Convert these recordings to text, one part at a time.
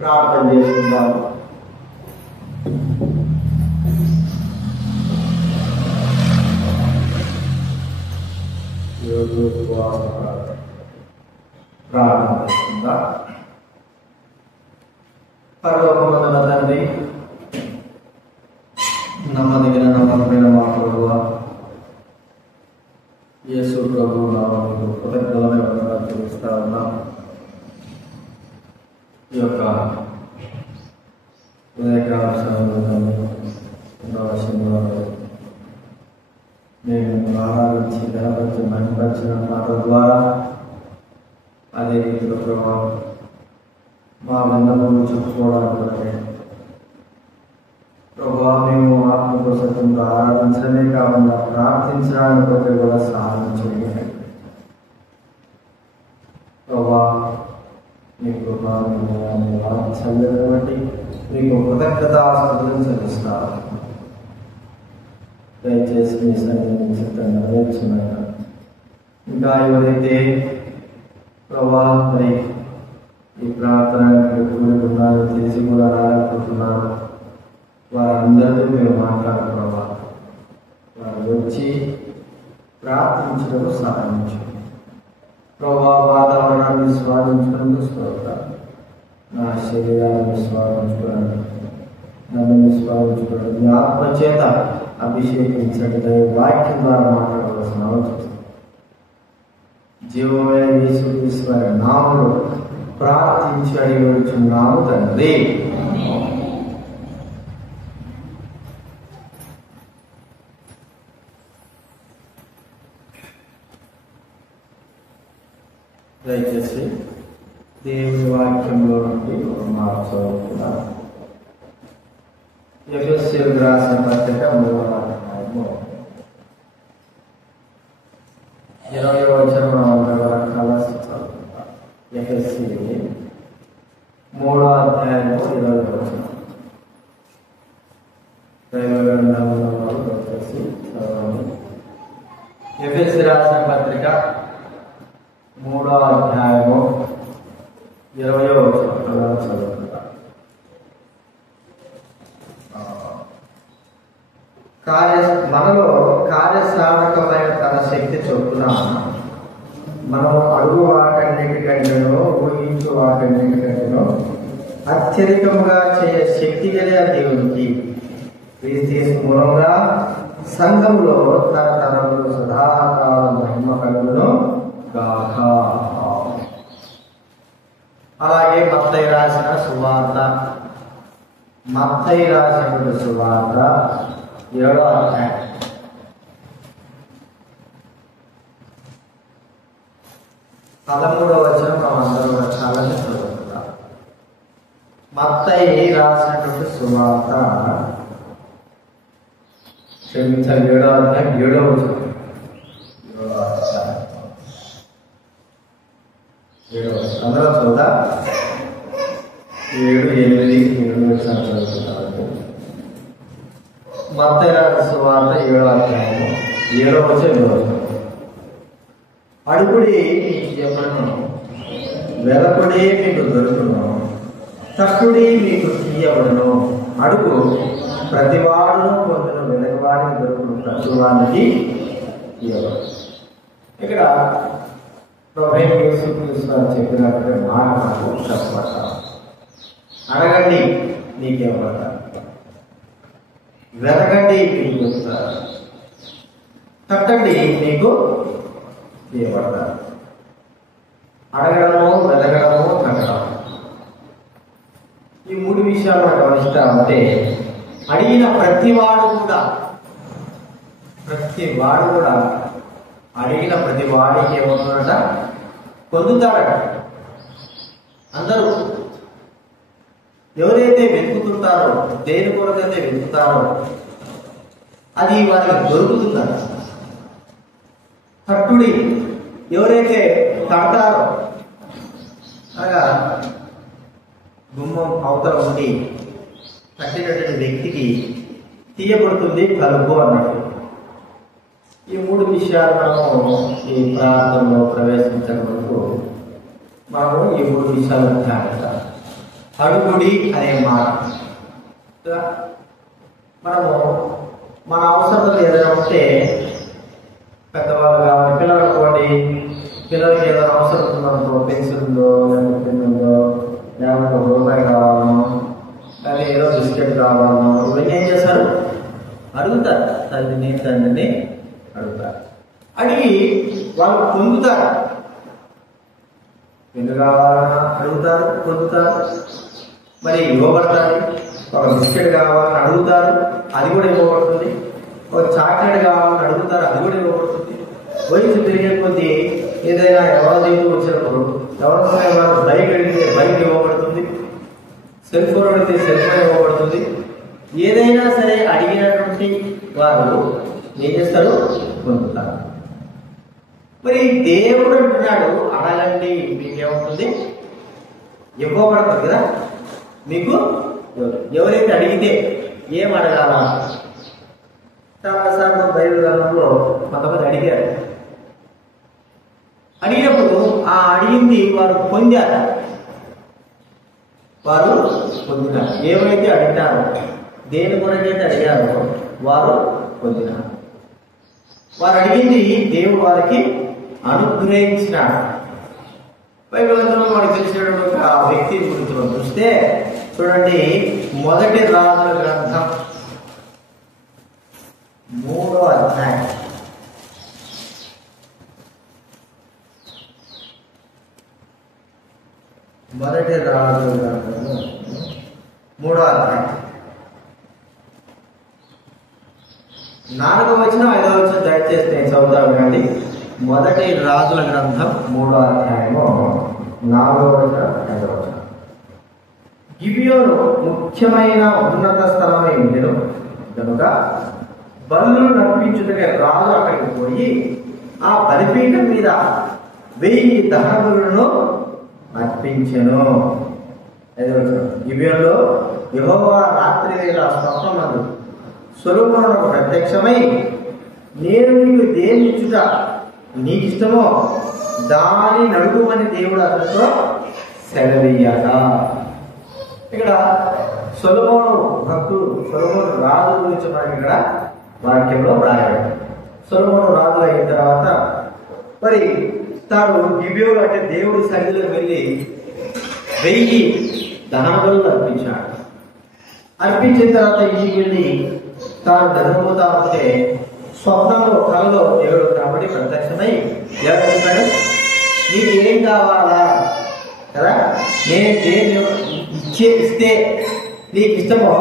ప్రార్థన చేసుకుందాం. ప్రార్థన చేసుకుందాం. పరలోకమందున్న తండ్రి, నమ్మదగిన నమ్మకమైన మా ప్రభువ యేసు ప్రభువు నామములో కృతజ్ఞతలు తెలుస్తా ఉన్నాం. ఈ యొక్క ఉదయకాల సమయంలో నేను ఆరాధించి గణపతి మహిమపరిచిన మాటల ద్వారా అదే రీతిలో ప్రభావం మా విన్నపములు చెప్పుకోవడానికి ప్రభావ మేము ఆత్మతో సత్యంతో ఆరాధించడమే కాకుండా ప్రార్థించడానికి ఒకటి కూడా సహాయం చేయండి. ప్రభావ మీ ప్రభావం చల్లని బట్టి మీకు కృతజ్ఞతాస్తుతులను చెల్లిస్తారు. దయచేసి మీ సన్నిధిని చిత్తంగా నెరవేర్చున్నాయి. ఇంకా ఎవరైతే ప్రభావ మరి ఈ ప్రార్థన కూడుకున్నారో తెలిసి కూడా రాలేకపోతున్నారు, వారందరితో మీరు మాట్లాడుకోవా, వారు వచ్చి ప్రార్థించడం సహాయించండి. ప్రభావ వాతావరణాన్ని స్వాదించడం స్తోత్రాలు. నా శరీరాన్ని స్వాదించుకోవడం, నన్ను స్వాదించుకోవడం, మీ ఆత్మ చేత అభిషేకించడం వాక్యం ద్వారా మాట్లాడవలసిన అవసరం. జీవమైన యేసుక్రీస్తు వారి నామములో ప్రార్థించి అడిగి వచ్చున్నాము తండ్రి. దయచేసి దేవుని వాక్యంలో నుండి చదువుతున్నారు. ఎఫెసీయులకు రాసిన పత్రిక 3వ అధ్యాయము 20వ వచనం రకాల చదువుతున్నారు. ఎఫెసీయులు 3వ అధ్యాయము 20వ వచనం. దైవ గ్రంథంలో వచ్చేసి ఎఫెసీ రాసిన పత్రిక 3వ అధ్యాయము 20వ వచనం చదువుతున్నారు. మనలో కార్యసాధకమైన తన శక్తి చొప్పున మనం అడుగు వాటన్నిటి కంటేనో ఊహించు వాటన్నిటి కంటేనో అత్యధికంగా చేయ శక్తి గల దేవునికి క్రీస్తు మూలంగా సంఘంలో తన తనములు సదాకాల మహిమ కలుగును గాక. అలాగే మత్తయి రాసిన సువార్త 7వ అధ్యాయం 13వ వచనం అందరూ రకాలని చదువుకుంటాం. మత్తయి రాసినటువంటి సువార్త 7వ అధ్యాయం 7వ వచనం. 7వ వచనం అందరూ చూద్దాం. 7, 8 వచనం చదువుకుంటారు. మత్తయి రాసిన సువార్త 7వ అధ్యాయము 7వ వచనం. అడుగుడి మీకు ఇవ్వబడును, వెదకుడి మీకు దొరుకును, తక్కుడి మీకు తీయబడును. అడుగు ప్రతివాడును పొందును, వెదకవాడికి దొరుకును, ప్రతివాడికి తీయబడును. ఇక్కడ ప్రభువైన యేసుక్రీస్తు వారు చెప్పినటువంటి మాట నాకు చెప్పబడతారు. అడగండి నీకేమవుతారు, వెతకండి మీకు వస్తారు, తట్టండి మీకు తీయబడతారు. అడగడము, వెతకడము, తట్టడం, ఈ 3 విషయాలు గమనిస్తా ఉంటే అడిగిన ప్రతివాడు కూడా అడిగిన ప్రతి వాడికి ఏమవుతుందట, పొందుతాడట. అందరూ ఎవరైతే వెతుకుతుంటారో, దేని కొరకైతే వెతుకుతారో అది వారికి దొరుకుతుందట. తట్టుడి, ఎవరైతే తడతారో, అనగా గుమ్మం అవతల ఉండి తట్టినటువంటి వ్యక్తికి తీయబడుతుంది కలుపు అన్నట్టు. ఈ 3 విషయాలు మనము ఈ ప్రాంతంలో ప్రవేశించడం వరకు మనము ఈ 3 విషయాలను ధ్యానిస్తాం. అడుగుడి అనే మాట. మనము మన అవసరాలు ఏదైనా ఉంటే పెద్దవాళ్ళు కావాలి, పిల్లలు అనుకోండి, పిల్లలకి ఏదైనా అవసరం ఉందనుకో, పెన్సిల్ ఉందో లేకపోతే పెన్ ఉందో లేకపోతే రూపాయి కావాలనో లేదా ఏదో బిస్కెట్ కావాలనో ఇవన్నీ ఏం చేస్తారు? అడుగుతారు. తండ్రిని అడుగుతారు. అడిగి వాళ్ళు పొందుతారు. పెన్ను కావాలన్నా అడుగుతారు, పొందుతారు. మరి ఇవ్వబడతారు. ఒక బిస్కెట్ కావాలని అడుగుతారు, అది కూడా ఇవ్వబడుతుంది. ఒక చాక్లెట్ కావాలని అడుగుతారు, అది కూడా ఇవ్వబడుతుంది. వయసు పెరిగే కొద్దీ ఏదైనా ఎవరి దగ్గర వచ్చినప్పుడు ఎవరికైనా బైక్ అడిగితే బైక్ ఇవ్వబడుతుంది, సెల్ ఫోన్ అడిగితే సెల్ ఫోన్ ఇవ్వబడుతుంది. ఏదైనా సరే అడిగినటువంటి వారు ఏం చేస్తారు? పొందుతారు. మరి దేవుడు అంటున్నాడు అడగండి మీకేమవుతుంది? ఇవ్వబడుతుంది కదా. మీకు ఎవరైతే అడిగితే ఏం అడగాల? చాలాసార్లు బైబిల్ గ్రంథంలో కొంతమంది అడిగారు. అడిగినప్పుడు ఆ అడిగింది వారు పొందారు. వారు పొందినారు. ఏమైతే అడిగినారో, దేని కొరకైతే అడిగారో వారు పొందినారు. వారు అడిగింది దేవుడు వారికి అనుగ్రహించినాడు. బైబిల్ గ్రంథంలో మనకు తెలిసినటువంటి ఒక వ్యక్తి గురించి మనం చూస్తే చూడండి, మొదటి రాజుల గ్రంథం 3వ అధ్యాయం. మొదటి రాజుల గ్రంథము 3వ అధ్యాయం 4వ వచనం 5వ వచనం దయచేసి నేను చదువుతాను వినండి. మొదటి రాజుల గ్రంథం 3వ అధ్యాయము 4వ వచనం 5వ వచనం. గిబియోను ముఖ్యమైన ఉన్నత స్థలమై ఉండెను కనుక బలులు నడిపించుటకే రాజు అక్కడికి పోయి ఆ బలిపీఠం మీద 1000 దహన బలులను అర్పించెను. 5వ వచనం. గిబియోనులో యెహోవా రాత్రి వేళ స్వప్నమందు సొలొమోనునకు ప్రత్యక్షమై, నేను నీకు దేని ఇచ్చుట నీకు ఇష్టమో దాని నడుగుమని దేవుడు అతనితో సెలవీయగా. ఇక్కడ సొలొమోను భక్తుడు, సొలొమోను రాజు గురించి మనకి ఇక్కడ వాక్యంలో రాయాడు. సొలొమోను రాజు అయిన తర్వాత మరి తాను గిబియోను అంటే దేవుడి సన్నిధిలోకి వెళ్ళి 1000 దహన బలులు అర్పించాడు. అర్పించిన తర్వాత ఇంటికి వెళ్ళి తాను నిద్రపోతా ఉంటే స్వప్నంలో కలలో దేవుడు కాబట్టి ప్రత్యక్షమై ఎవరు చెప్పాడు? నీకు ఏం కావాలా కదా, నేను దేని ఇస్తే నీకు ఇష్టమో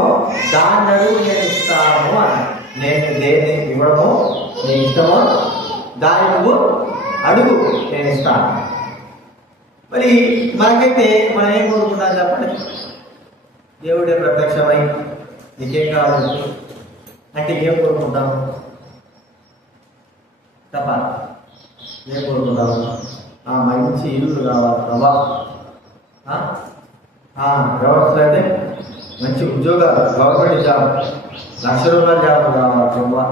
దాన్ని అడుగు నేను ఇస్తాను అని. నేను దేన్ని ఇవ్వడమో నీకు ఇష్టమో దాన్ని నువ్వు అడుగు నేను ఇస్తాను. మరి మనకైతే మనం ఏం కోరుకుంటాం చెప్పండి? దేవుడే ప్రత్యక్షమై నీకేం కావాలి అంటే ఏం కోరుకుంటాం? తప్ప ఏం కోరుకుంటాము? మంచి ఇల్లు కావాలి ప్రభా, వ్యవస్థలు అయితే మంచి ఉద్యోగాలు, గవర్నమెంట్ జాబ్, ₹1,00,000 జాబ్ కావాలి ప్రభా.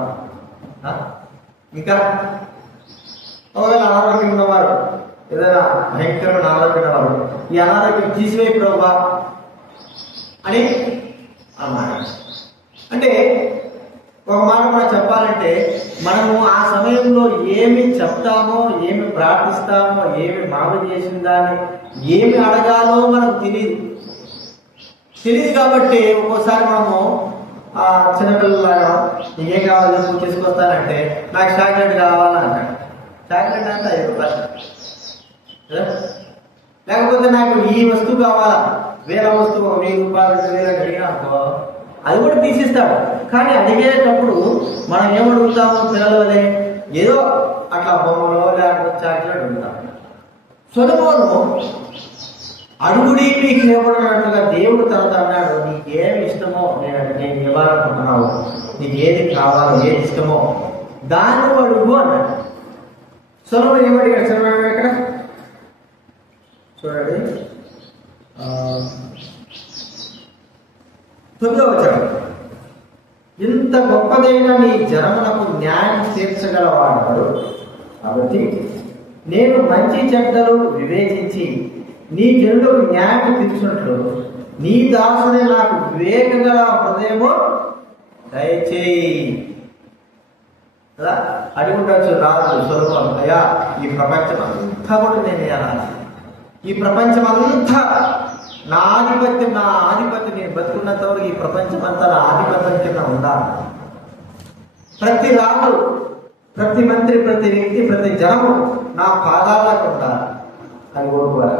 ఇంకా ఒకవేళ అనారోగ్యం ఉన్నవారు, ఏదైనా భయంకరమైన అనారోగ్యం ఉన్నవారు, ఈ అనారోగ్యం తీసివేయి ప్రభా అని అన్నారు. అంటే ఒక మాట మనం చెప్పాలంటే మనము ఆ సమయంలో ఏమి చెప్తామో, ఏమి ప్రార్థిస్తామో, ఏమి మామ చేసిన దాన్ని ఏమి అడగాలో మనకు తెలియదు కాబట్టి ఒక్కోసారి మనము చిన్నపిల్లలాగా నీకేం కావాలి నువ్వు తీసుకొస్తానంటే నాకు చాక్లెట్ కావాలంటాడు. చాక్లెట్ అంటే ₹5. లేకపోతే నాకు ఈ వస్తువు కావాలా, వేల వస్తువు ₹1000 2,000 అడిగినా అనుకో అది కూడా తీసిస్తాడు. కానీ అడిగేటప్పుడు మనం ఏమడుగుతాము? పిల్లలు అదే ఏదో అట్లా బొమ్మలో లేకపోతే చాక్లెట్ అడుగుతాం. సొలొమోను అడుగుడి మీకు ఇవ్వబడినట్లుగా దేవుడు తనతో అన్నాడు, నీకు ఏమి ఇష్టమో నేను ఇవ్వాలనుకుంటున్నావు, నీకు ఏది కావాలో ఏది ఇష్టమో దాన్ని అడుగు అన్నాడు. సొలొమోను ఏమడిగాడు? చదవండి ఇక్కడ చూడండి, 9వ వచనం. ఇంత గొప్పదైన నీ జనమునకు న్యాయం తీర్చగలవాడు కాబట్టి నేను మంచి చెడ్డలు వివేచించి నీ జనులకు న్యాయం తీర్చినట్లు నీ దాసుడే నాకు వివేకగల హృదయము దయచేయి కదా అడుగుండొచ్చు రాజు సొలొమోను, అయ్యా ఈ ప్రపంచం అంతా కూడా నేను ఏలాలి, ఈ ప్రపంచం అంతా నా ఆధిపత్యం నేను బతుకున్నంత వరకు ఈ ప్రపంచం అంతా నా ఆధిపత్యం కింద ఉండాలి. ప్రతి రాజు, ప్రతి మంత్రి, ప్రతి వ్యక్తి, ప్రతి జనము నా పాదాలకు ఉండాలి అని కోరుకోవాలి.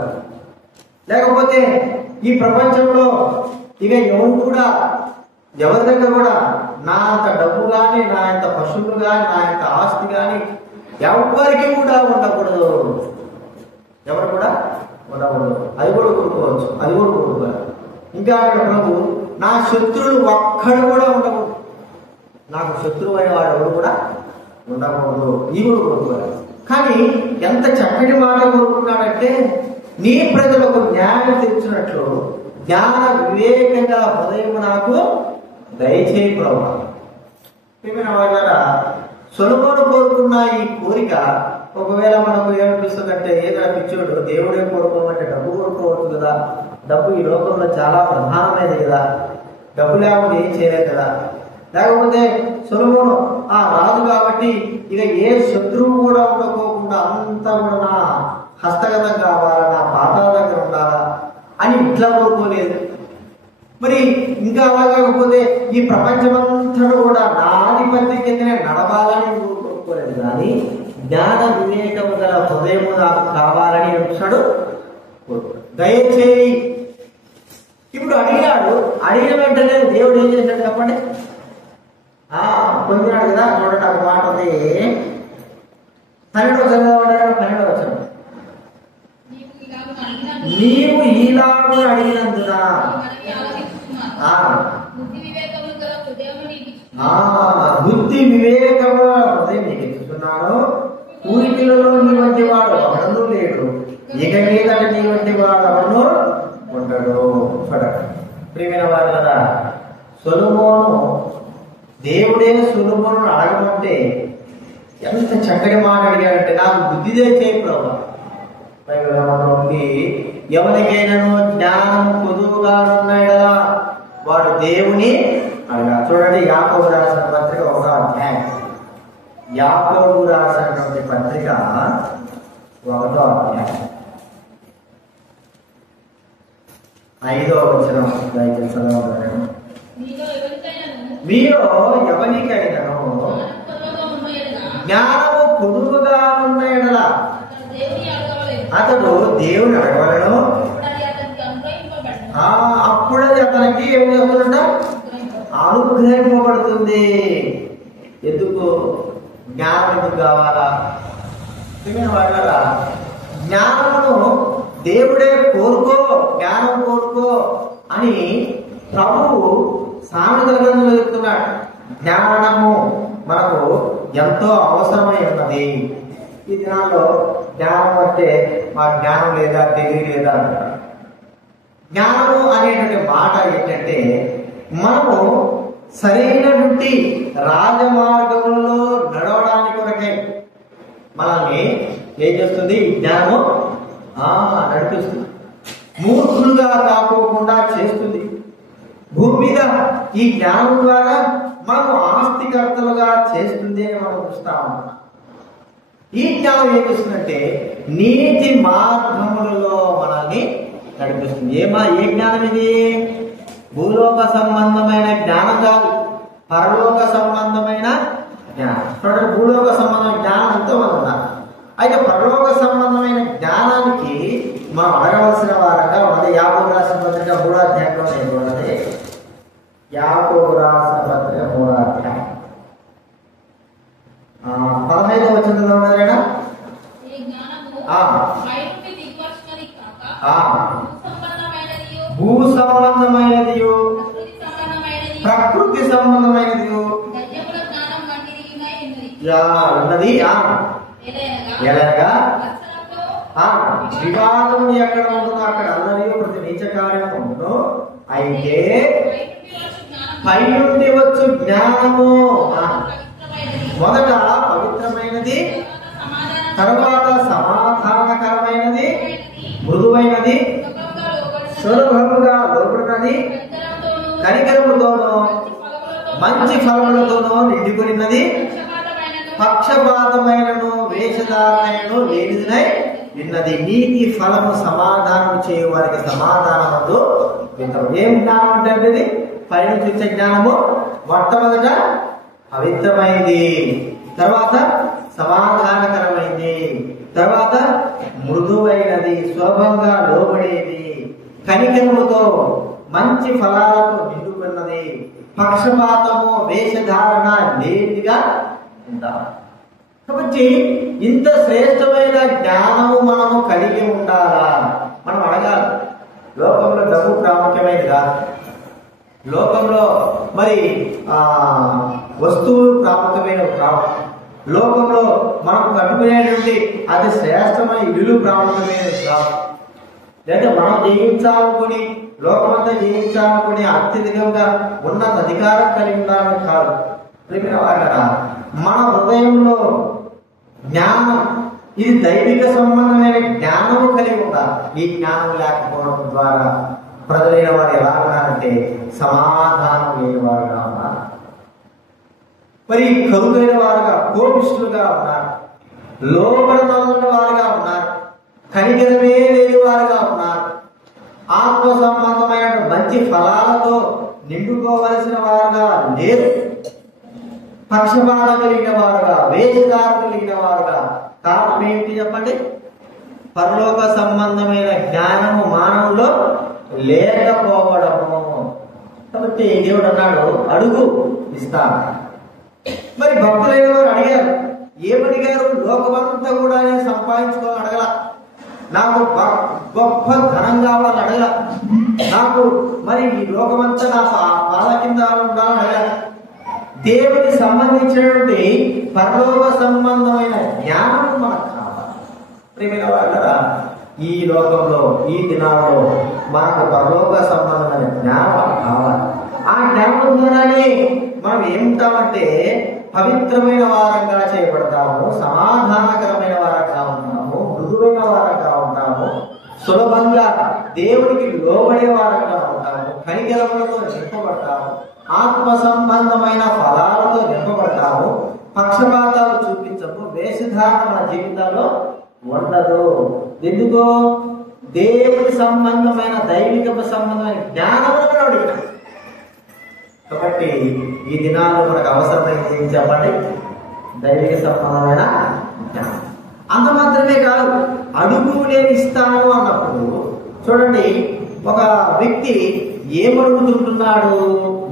లేకపోతే ఈ ప్రపంచంలో ఇక ఎవరి దగ్గర కూడా నా అంత డబ్బు కానీ, నా అంత పశువులు కానీ, నా అంత ఆస్తి కానీ ఎవరికి కూడా ఉండకూడదు. ఎవరు కూడా ఉండకూడదు. అది కూడా కోరుకోవచ్చు, అది కూడా కోరుకోవాలి. ఇంకా అక్కడ ప్రభు నా శత్రువులు ఒక్కడు కూడా ఉండకూడదు, నాకు శత్రువు అయిన వాడు ఎవరు కూడా ఉండకూడదు. ఈ కూడా కోరుకోవాలి. కానీ ఎంత చక్కటి మాట కోరుకున్నాడంటే, నీ ప్రజలకు జ్ఞానం తెచ్చినట్లు జ్ఞాన వివేకంగా హృదయం నాకు దయచేయి ప్రభువా. ప్రియమైన వాళ్ళారా, సొలొమోను కోరుకున్న ఈ కోరిక ఒకవేళ మనకు ఏమనిపిస్తుందంటే, ఏదైనా పిచ్చోడు దేవుడే కోరుకోమంటే డబ్బు కోరుకోవచ్చు కదా, డబ్బు ఈ లోకంలో చాలా ప్రధానమైనది కదా, డబ్బు లేకుండా ఏం చేయలేదు కదా. లేకపోతే సొలొమోను ఆ రాజు కాబట్టి ఇక ఏ శత్రువు కూడా ఉండకోకుండా అంతా కూడా నా హస్తగతం కావాలా, నా పాదాల దగ్గర ఉండాలా అని ఇట్లా కోరుకోలేదు. మరి ఇంకా అలా కాకపోతే ఈ ప్రపంచమంతా కూడా నా ఆధిపత్యం కిందనే నడవాలని కోరుకోలేదు. కానీ జ్ఞాన వివేకము గల హృదయము నాకు కావాలని అంటున్నాడు, దయచేయి. ఇప్పుడు అడిగిన వెంటనే దేవుడు ఏం చేశాడు చెప్పండి? పొందినాడు కదా. చూడండి ఒక మాట ఉంది, 12వ చదవడం 12వ వచనం. నీవు ఈలాగు అడిగినందున బుద్ధి వివేకము హృదయం నీకు ఇస్తున్నాను. పూర్వీకులలో నీ వంటి వాడు ఎవడనూ లేడు, ఇక మీదట నీ వంటి వాడు ఎవడను ఉండడు. ప్రియమైన వారు కదా, సొలొమోను దేవుడే సొలొమోను అడగమంటే ఎంత చక్కటి మాట అడిగాడంటే, నాకు బుద్ధి దయచేయి ప్రభువా. ఎవరికైనాను జ్ఞానం పొదువుగా ఉన్నాయి కదా, వాడు దేవుని అడగా. చూడండి, యాకోబు రాసిన పత్రిక 1వ అధ్యాయం. యాకోబు రాసినటువంటి పత్రిక 1వ అధ్యాయం 5వ వచనం దయచేసి చదవగలను. మీలో ఎవరికైనాను జ్ఞానము పొదువుగా ఉన్న ఎడల అతడు దేవుని అడగవలను, అప్పుడది అతనికి ఏం చేస్తుందంట? అనుగ్రహింపబడుతుంది. ఎందుకు జ్ఞానం ఎందుకు కావాలా? వాళ్ళ జ్ఞానమును దేవుడే కోరుకో, జ్ఞానం కోరుకో అని ప్రభువు సామెతల గ్రంథంలో చెప్తున్నాడు. జ్ఞానము మనకు ఎంతో అవసరమై ఉన్నది. ఈ దినాల్లో జ్ఞానం అంటే మా జ్ఞానం లేదా, తెలివి లేదా అంటారు. జ్ఞానము అనేటువంటి మాట ఏంటంటే, మనము సరైనటువంటి రాజమార్గంలో నడవడానికి కొరకై మనల్ని ఏం చేస్తుంది? ఈ జ్ఞానము నడిపిస్తుంది. మూర్ఖులుగా కాకోకుండా చేస్తుంది. భూమి మీద ఈ జ్ఞానం ద్వారా మనము ఆస్తికర్తలుగా చేస్తుంది అని మనం చూస్తా ఉన్నాం. ఈ జ్ఞానం ఏం చేస్తుందంటే నీతి మార్గములలో మనల్ని నడిపిస్తుంది. ఏ జ్ఞానం ఇది? భూలోక సంబంధమైన జ్ఞానం కాదు, పరలోక సంబంధమైన జ్ఞానం. చూడండి, భూలోక సంబంధమైన జ్ఞానం ఎంతో మంది ఉన్నారు. అయితే పరలోక సంబంధమైన జ్ఞానానికి మనం అడగవలసిన వారంగా ఉన్నది. యాకోబు రాసిన పత్రిక 3వ అధ్యాయంలో ఉన్నది. యాకోబు రాసిన పత్రిక 3వ అధ్యాయం 15వ వచనంలో ఉన్నదేనా? భూ సంబంధమైనది, ప్రకృతి సంబంధమైనది ఉన్నది. ఎలాగా వివాదం ఎక్కడ ఉంటుందో అక్కడ అల్లరి, ప్రతి నీచ కార్యం ఉంటుందో. అయితే పై నుండి వచ్చు జ్ఞానము మొదట పవిత్రమైనది, తర్వాత సమాధానకరమైనది, మృదువైనది, సులభముగా లోపడక చెప్పండి, కనికరముతోనూ మంచి ఫలములతోనూ నిండుకున్నది, పక్షపాతమైనను వేషధారణను లేనిదినై విన్నది. నీతి ఫలము సమాధానం చేయు వారికి సమాధానముతో వింటారు. ఏం జ్ఞానం అంటే ఇది? పైనుంచి వచ్చే జ్ఞానము మొట్టమొదట పవిత్రమైంది, తర్వాత సమాధానకరమైంది, తర్వాత మృదువైనది, శోభంగా లోబడేది, కనికరముతో మంచి ఫలాలతో నిండుకున్నది, పక్షపాతము వేషధారణ లేనిదిగా ఉండాలి. కాబట్టి ఇంత శ్రేష్టమైన జ్ఞానము మనము కలిగి ఉండాలా? మనం అడగాలి. లోకంలో డబ్బు ప్రాముఖ్యమైనది కాదు, లోకంలో మరి వస్తువులు ప్రాముఖ్యమైనవి కావు, లోకంలో మనం కట్టుకునేటువంటి అతి శ్రేష్టమైన ఇల్లు ప్రాముఖ్యమైనది కావు, లేదా మనం జీవించాలనుకుని లోకమంతా జీవించాలనుకుని అత్యధికంగా ఉన్నత అధికారం కలిగి ఉండాలని కాదు. మన హృదయంలో జ్ఞానం, ఇది దైవిక సంబంధమైన జ్ఞానము కలిగి ఉండాలి. ఈ జ్ఞానం లేకపోవడం ద్వారా ప్రజలైన వారు ఎలా ఉన్నారంటే సమాధానం లేని వారుగా ఉన్నారు, మరి కరువైన వారుగా, కోపిష్ఠులుగా ఉన్నారు, లోబడనల్లని వారుగా ఉన్నారు, కనికరమే లేని వారుగా ఉన్నారు, ఆత్మ సంబంధమైన మంచి ఫలాలతో నిండుకోవలసిన వారుగా లేరు, పక్షపాతం కలిగిన వారుగా, వేషధారణ కలిగిన వారుగా. కారణం ఏంటి చెప్పండి? పరలోక సంబంధమైన జ్ఞానము మానవులో లేకపోవడము. కాబట్టి దేవుడు అన్నాడు, అడుగు ఇస్తాను. మరి భక్తులైన వారు అడిగారు. ఏమడిగారు? లోకమంతా కూడా నేను సంపాదించుకోవాలని అడగల, నాకు గొప్ప ధనం కావాలని అడగల, నాకు మరి ఈ లోకమంతా నా పాద కింద ఉండాలని అడగల. దేవుడికి సంబంధించినటువంటి పరలోక సంబంధమైన జ్ఞానం మనకు కావాలి. ప్రియమైన వాళ్ళరా, ఈ లోకంలో ఈ దినాల్లో మనకు పరలోక సంబంధమైన జ్ఞానం కావాలి. ఆ జ్ఞానం ద్వారానే మనం ఏముంటామంటే పవిత్రమైన వారంగా చేయబడతాము, సమాధానకరమైన వారంగా ఉంటాము, మృదువైన వారంగా ఉంటాము, సులభంగా దేవుడికి లోబడే వారంగా ఉంటాము, కనికరములతో నింపబడతాము, ఆత్మ సంబంధమైన ఫలాలతో నింపబడతాము, పక్షపాతాలు చూపించము, వేషధారణ మన జీవితాల్లో ఉండదు. ఎందుకో దేవుడి సంబంధమైన దైవిక సంబంధమైన జ్ఞానములను అడిగిన. కాబట్టి ఈ దినాల్లో మనకు అవసరమైంది ఏం చెప్పండి? దైవిక సంబంధమైన జ్ఞానం. అంత మాత్రమే కాదు, అడుగు నేను ఇస్తాను అన్నప్పుడు చూడండి, ఒక వ్యక్తి ఏమడుగుతుంటున్నాడు?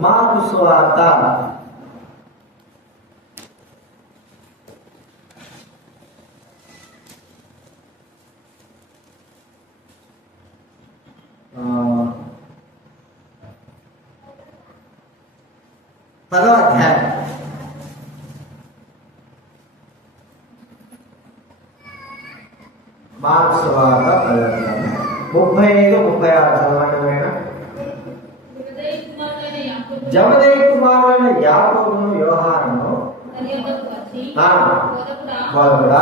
మార్కు సువార్త పదవ అధ్యాయం మార్కు సువార్త 35-36 చదవండి. జబదేయి కుమారులైన యాకోబును యోహానును బోధకుడా,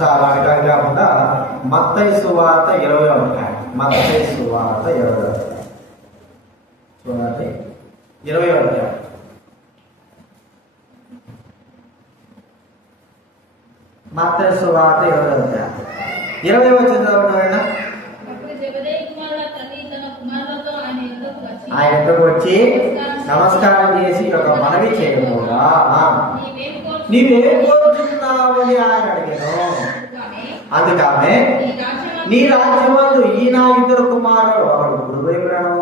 చాలా అడిగా కాకుండా మత్తయి సువార్త 20వ అధ్యాయం, మత్తయి సువార్త 20వ అధ్యాయం చూడండి, 20వ అధ్యాయం. మత్తయి సువార్త 20వ అధ్యాయం 20వ చదవండి. ఆయన ఎంతకు వచ్చి నమస్కారం చేసి ఒక మనవి చేయకుండా, నీవేం కోరుతున్నావని ఆయన అడిగాను. అందుకనే నీ రాజ్యమందు ఈ నా ఇద్దరు కుమారులు, ఒకడు కుడివైపులను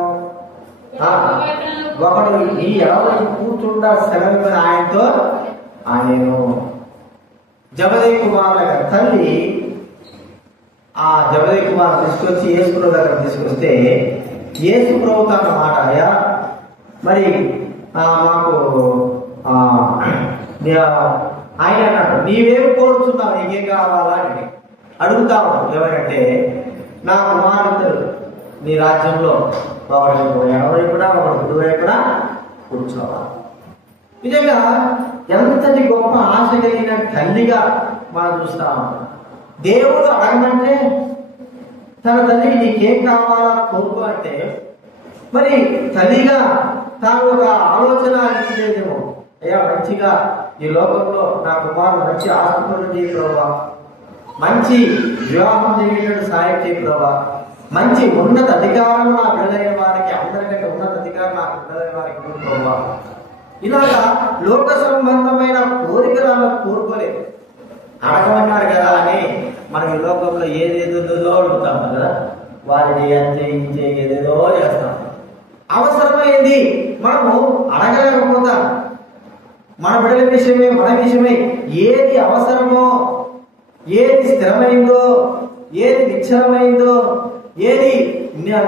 ఒకడు నీ ఎవరు కూర్చుండా సెలవుని ఆయనతో ఆయనను. జబదేయి కుమారుల తల్లి ఆ జబదేయి కుమారు తీసుకొచ్చి యేసు దగ్గర తీసుకొస్తే యేసు ప్రభువు అన్నమాట, అయ్యా మరి మాకు ఆయన అన్నాడు, నీవేమి కోరుతున్నావు, నీకేం కావాలా అని అడుగుతావు. ఎవరంటే నా కుమారుడు నీ రాజ్యంలో ఒకడు ఎడవైపునా ఒకడు కుడివైపునా కూర్చోవాలి. నిజంగా ఎంతటి గొప్ప ఆశ కలిగిన తల్లిగా మనం చూస్తాము. దేవుడు అడగమంటే తన తల్లికి నీకేం కావాలా కోరుకో అంటే, మరి తల్లిగా తాను ఒక ఆలోచన అనిపించేదేమో, అయ్యా మంచిగా ఈ లోకంలో నా కుమారుడు మంచి ఆస్తిపరులు చేయి ప్రభా, మంచి వివాహం జరిగేటట్టు సాయం చేయి ప్రభా, మంచి ఉన్నత అధికారం నా బిడ్డలైన వారికి, అందరికంటే ఉన్నత అధికారం నా బిడ్డలైన వారికి ప్రభా. ఇలాగా లోక సంబంధమైన కోరికలు ఆమె కోరుకోలేదు. అడగమన్నారు కదా అని మనం ఈ లోకంలో ఏదేదో అడుగుతాం కదా, వారిని అంతే ఇంతే ఏదేదో చేస్తాం. అవసరమైంది మనము అడగలేకపోతాం. మన బిడ్డల విషయమే, మన విషయమే ఏది అవసరమో, ఏది స్థిరమైందో, ఏది నిశ్చలమైందో, ఏది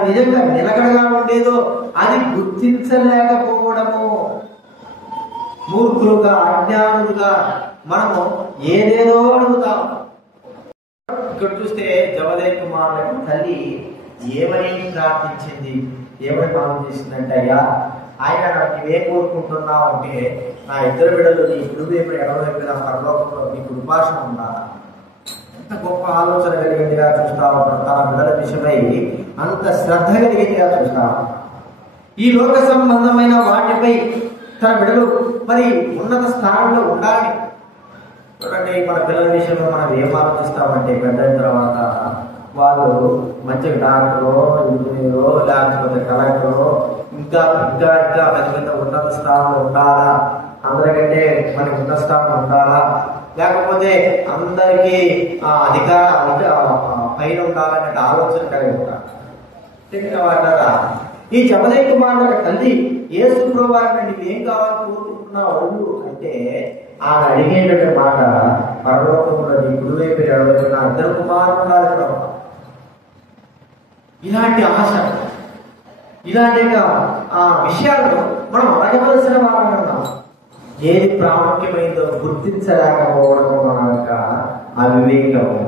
నిజంగా నిలకడగా ఉండేదో అది గుర్తించలేకపోవడము. మూర్ఖులుగా, అజ్ఞానులుగా మనము ఏదేదో అడుగుతాం. ఇక్కడ చూస్తే జబదయి కుమారులకు తల్లి ఏమని ప్రార్థించింది, ఏమని ప్రార్థన చేసిందంటే, అయ్యా ఆయన నీవే కోరుకుంటున్నావు అంటే, నా ఇద్దరు బిడ్డలు నీ కుడివైపు ఎడవైపు పరలోకంలో నీ కృపాశం ఉండాలా. ఎంత గొప్ప ఆలోచన కలిగిందిగా చూస్తా ఉంటాం. తన బిడ్డల విషయమై అంత శ్రద్ధ కలిగిందిగా చూస్తా. ఈ లోక సంబంధమైన వాటిపై తన బిడ్డలు మరి ఉన్నత స్థానంలో ఉండాలి. చూడండి, మన పిల్లల విషయంలో మనం ఏం ఆలోచిస్తామంటే, పెద్ద అయిన తర్వాత వాళ్ళు మంచి డాక్టరో, ఇంజనీరో, లేకపోతే కలెక్టరో, ఇంకా ఇంకా ఇంకా పెద్ద పెద్ద ఉన్నత స్థానంలో ఉండాలా, అందరికంటే మనకి ఉన్నత స్థానంలో ఉండాలా, లేకపోతే అందరికీ అధికారం పైన ఉండాలనే ఆలోచన కలిగి ఉంటారు. ఈ జబదయి కుమారుల తల్లి యేసు ప్రభువారిని నీవేం కావాలి కోరుకుంటున్నావు అంటే, ఆమె అడిగేటువంటి మాట, పరలోకంలో నీ కుడివైపు ఎడవైపు నా ఇద్దరు కుమారులు ఉండాలి ప్రభు. ఇలాంటి ఆశ, ఇలాంటి విషయాలను మనం అడగవలసిన వాళ్ళని ఉన్నాం. ఏది ప్రాముఖ్యమైందో గుర్తించలేకపోవడం మన యొక్క అవివేకము.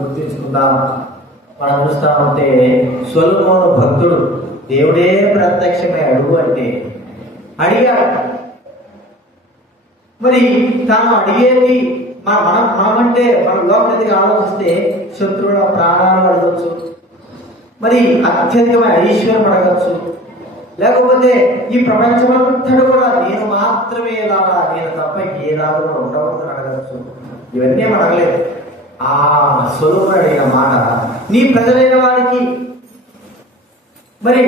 గుర్తించుకుందాం. మనం చూస్తా ఉంటే సొలొమోను భక్తుడు దేవుడే ప్రత్యక్షమై అడుగు అంటే అడిగాడు. మరి తాను అడిగేది మనమంటే మన లోపలికి ఆలోచిస్తే శత్రువుల ప్రాణాలు అడగచ్చు, మరి అత్యధికమైన ఐశ్వర్యం అడగచ్చు, లేకపోతే ఈ ప్రపంచమంతటా కూడా నేను మాత్రమే ఎలాగా, నేను తప్ప ఏలాగా ఉండవద్దని అడగచ్చు. ఇవన్నీ మనం అడగలేదు. ఆ సొలొమోను అడిగిన మాట, నీ ప్రజలైన వారికి మరి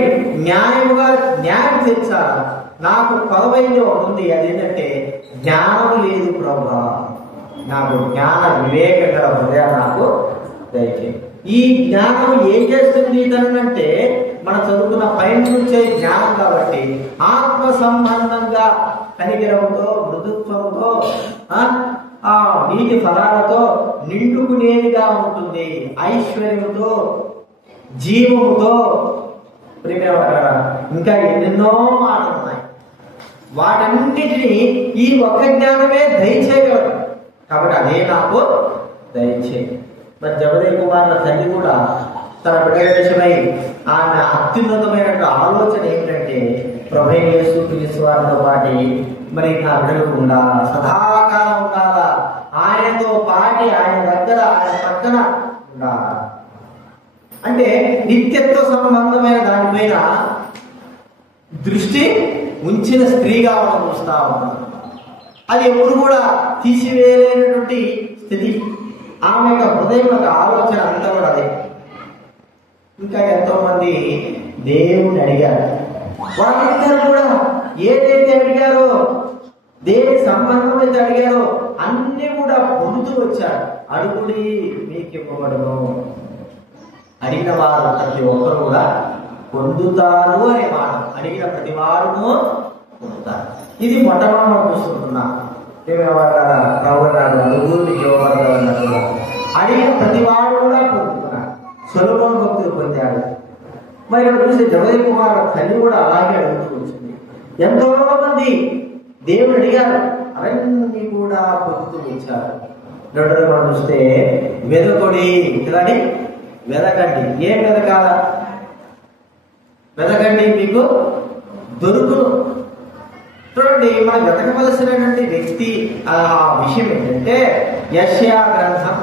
న్యాయం తీర్చాలా, నాకు కొలవైంది ఉంది, అదేంటంటే జ్ఞానం లేదు ప్రభా, నాకు జ్ఞాన వివేక గల హృదయం నాకు దయచేయి. ఈ జ్ఞానం ఏం చేస్తుంది తనంటే, మన చదువుకున్న పైన నుంచే జ్ఞానం కాబట్టి ఆత్మ సంబంధంగా కనిగిరంతో, మృదుత్వంతో, ఆ నీటి ఫలాలతో నిండుకునేదిగా ఉంటుంది. ఐశ్వర్యంతో, జీవముతో, ఇంకా ఎన్నెన్నో మాటలు ఉన్నాయి. వాటన్నిటినీ ఈ ఒక్క జ్ఞానమే దయచేయగలరు. కాబట్టి అదే నాకు దయచేయి. మరి జబదయి కుమారుల తల్లి కూడా తన బిడ్డల విషయమై ఆమె అత్యున్నతమైన ఆలోచన ఏమిటంటే, ప్రభువైన యేసు క్రీస్తు వారితో పాటు మరి నా బిడ్డలు ఉండాలా, సదాకాలం ఉండాలా, ఆయనతో పాటి, ఆయన దగ్గర, ఆయన పక్కన ఉండాలా. అంటే నిత్యత్వ సంబంధమైన దానిపైన దృష్టి ఉంచిన స్త్రీగా మనం చూస్తా ఉన్నాం. అది ఎప్పుడు కూడా తీసివేయలేనటువంటి స్థితి. ఆమె యొక్క హృదయం యొక్క ఆలోచన అంతా కూడా అదే. ఇంకా ఎంతో మంది దేవుణ్ణి అడిగారు. వాళ్ళందరూ కూడా ఏదైతే అడిగారో, దేని సంబంధం అయితే అడిగారో అన్ని కూడా పొందుతూ వచ్చారు. అడుగుడి మీకు ఇవ్వబడును, అడిగిన వారు ప్రతి ఒక్కరు కూడా పొందుతారు అనే మాట. అడిగిన ప్రతి వారును పొందుతారు. ఇది మొట్టమొదటి చూస్తున్నా. అడిగిన ప్రతి వాడు కూడా పొందుతున్నారు. సొలొమోను భక్తులు పొందాడు. మరి ఇక్కడ చూస్తే జబదయి కుమారుల తల్లి కూడా అలాగే అడుగుతూ వచ్చింది. ఎంతో మంది దేవుడు అడిగారు, అవన్నీ కూడా పొందుతూ వచ్చారు. రెండోది మనం చూస్తే వెదకొడి కదండి, వెదకండి. ఏం వెదకాల? వెదకండి మీకు దొరుకును. చూడండి, మనం వెతకవలసినటువంటి వ్యక్తి ఆ విషయం ఏంటంటే యెషయా గ్రంథం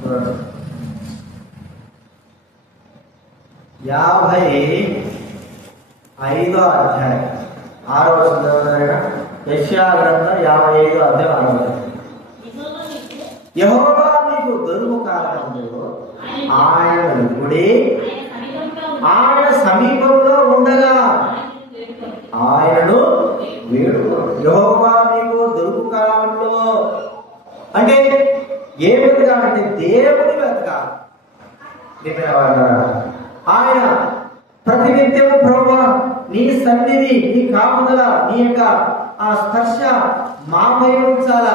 55వ అధ్యాయం 6వ వచనం. యెషయా గ్రంథం 55వ అధ్యాయం 6వ వచనం. యెహోవా మీకు దొరుకు కాలమందు ఆయన వెలుగుడి ఆయన సమీపంలో ఉండగా ఆయనను వేడుకో. యెహోవా మీకు దొరుకు కాలంలో అంటే ఏ వెతకాలంటే దేవుని వెతకాలి. ఆయన ప్రతినిత్యం ప్రభువా నీ సన్నిధి, నీ కాపుదల, నీ యొక్క ఆ స్పర్శ మాపై ఉంచాలా.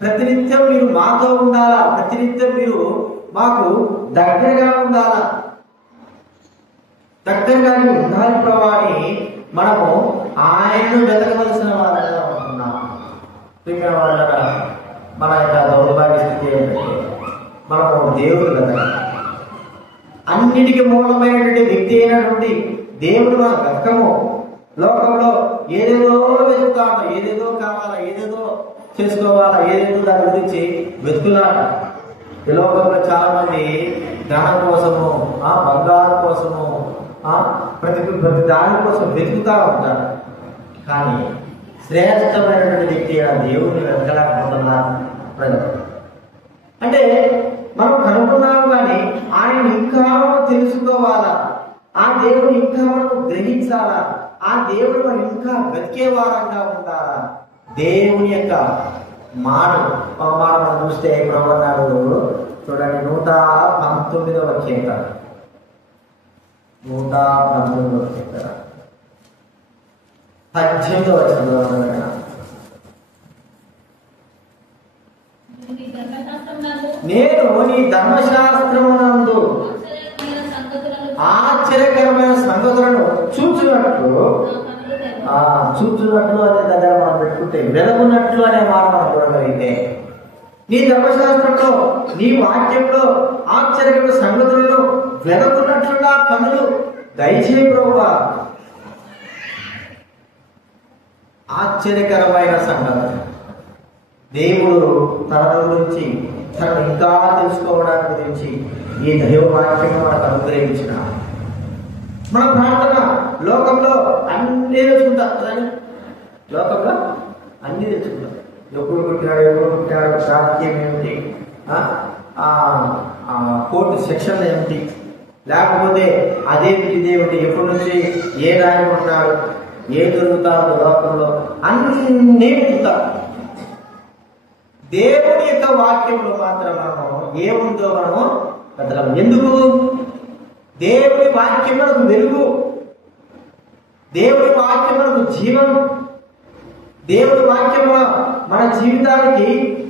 ప్రతినిత్యం మీరు మాతో ఉండాలా. ప్రతినిత్యం మీరు మాకు దగ్గరగా ఉండాలా. దగ్గరగా ఉండాలి ప్రభు అని మనము ఆయనను వెతకవలసిన వాళ్ళగా ఉంటున్నాం. మన యొక్క దౌర్భాగ్య స్థితి ఏంటంటే మనము దేవుడు వెతకాలి. అన్నిటికీ మూలమైనటువంటి వ్యక్తి అయినటువంటి దేవుడు మన వెతకము. లోకంలో ఏదేదో వెతుకుతాడు, ఏదేదో కావాలా, ఏదేదో చేసుకోవాలా, ఏదేదో దాని గురించి వెతుకులాట. ఈ లోకంలో చాలా మంది ధనం కోసము, బంగారం కోసము, ప్రతి దాని కోసం వెతుకుతా ఉంటారు. కానీ శ్రేష్టమైనటువంటి వ్యక్తి దేవుడిని వెతకలేకపోతున్నారు ప్రజలు. అంటే మనం కనుగొన్నాము కానీ ఆయన ఇంకా తెలుసుకోవాలా, ఆ దేవుడు ఇంకా మనం గ్రహించాలా, ఆ దేవుడు మనం ఇంకా వెతికేవారంగా ఉండాలా. దేవుని యొక్క మాట మనం చూస్తే ప్రభున్నాడు చూడండి 119వ కీర్తన 119వ కీర్తన 18వ వచనం. నేను నీ ధర్మశాస్త్రమునందు ఆశ్చర్యకరమైన సంగతులను చూచున్నట్లు అనే దగ్గర మనం పెట్టుకుంటే వెలుగున్నట్లు అనే మాట మనం చూడగలిగితే నీ ధర్మశాస్త్రంలో నీ వాక్యంలో ఆశ్చర్యకరమైన సంగతులను వెలుగున్నట్లుగా కనులు దయచేయి ప్రభువా. ఆశ్చర్యకరమైన సంగతి దేవుడు తన గురించి తనను ఇంకా తెలుసుకోవడానికి గురించి ఈ దైవవాక్యం మనకు అనుగ్రహించిన మన ప్రార్థన. లోకంలో అన్నీ తెలుసుకుంటాం కదండి, లోకంలో అన్నీ తెలుసుకుంటాం. ఎప్పుడు పుట్టినాడు, రాజకీయం ఏమిటి, కోర్టు సెక్షన్లు ఏమిటి, లేకపోతే అదేమిటి ఇదేమిటి, ఎప్పటి నుంచి ఏ నాయకుడు ఉన్నాడు, ఏ జరుగుతాడు లోకంలో అన్నీ వెతుకుతాం. దేవుని యొక్క వాక్యంలో మాత్రం మనము ఏముందో మనము పెద్దలం. ఎందుకు? దేవుని వాక్యం మనకు వెలుగు, దేవుని వాక్యం మనకు జీవం, దేవుని వాక్యం మన జీవితానికి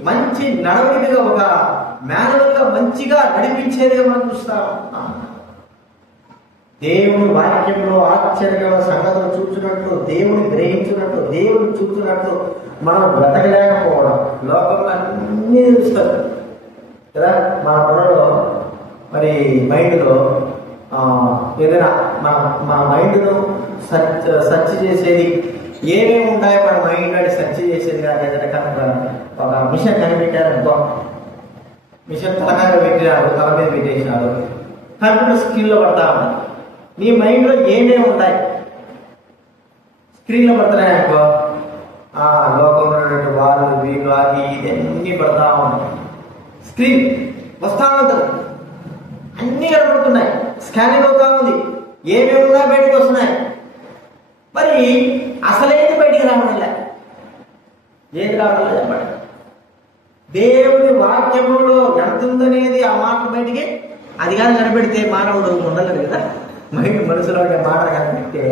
మంచి నడవడికగా ఒక మేనలుగా మంచిగా నడిపించేదిగా మనం చూస్తాం. దేవుని వాక్యంలో ఆశ్చర్యకరమైన సంగతులు చూస్తున్నట్లు, దేవుని గ్రహించినట్లు, దేవుని చూస్తున్నట్లు మనం బ్రతకలేకపోవడం. లోకంలో అన్నీ తెలుస్తారు కదా. మన బుర్రలో మరి మైండ్లో ఏదైనా మన మైండ్ను సెర్చ్ చేసేది ఏమేమి ఉంటాయో మన మైండ్ అని సెర్చ్ చేసేది. కానీ ఏదైనా కనుక ఒక మిషన్ కనిపెట్టారనుకో, మిషన్ తలకాయ పెట్టినారు, తల మీద పెట్టేసినారు, కంప్యూటర్ స్క్రీన్లో పడతా ఉన్నాయి. నీ మైండ్లో ఏమేమి ఉంటాయి స్క్రీన్లో పడుతున్నాయనుకో, లోకంలో ఉన్నటువంటి వాళ్ళు వీళ్ళు అది ఇవన్నీ పడతా ఉన్నాయి. స్క్రీన్ వస్తా ఉంటుంది, అన్నీ కనబడుతున్నాయి, స్కానింగ్ అవుతా ఉంది, ఏమేమి ఉన్నా బయటకు వస్తున్నాయి. మరి అసలేది బయటికి రావడం లే, ఏది రావడం లేదు చెప్పండి. దేవుని వాక్యములో ఎంత ఉందనేది ఆ మాట బయటికి అది కానీ కనిపెడితే మానవుడు ఉండలేదు కదా. మనసులో ఉండే మాట కనిపెడితే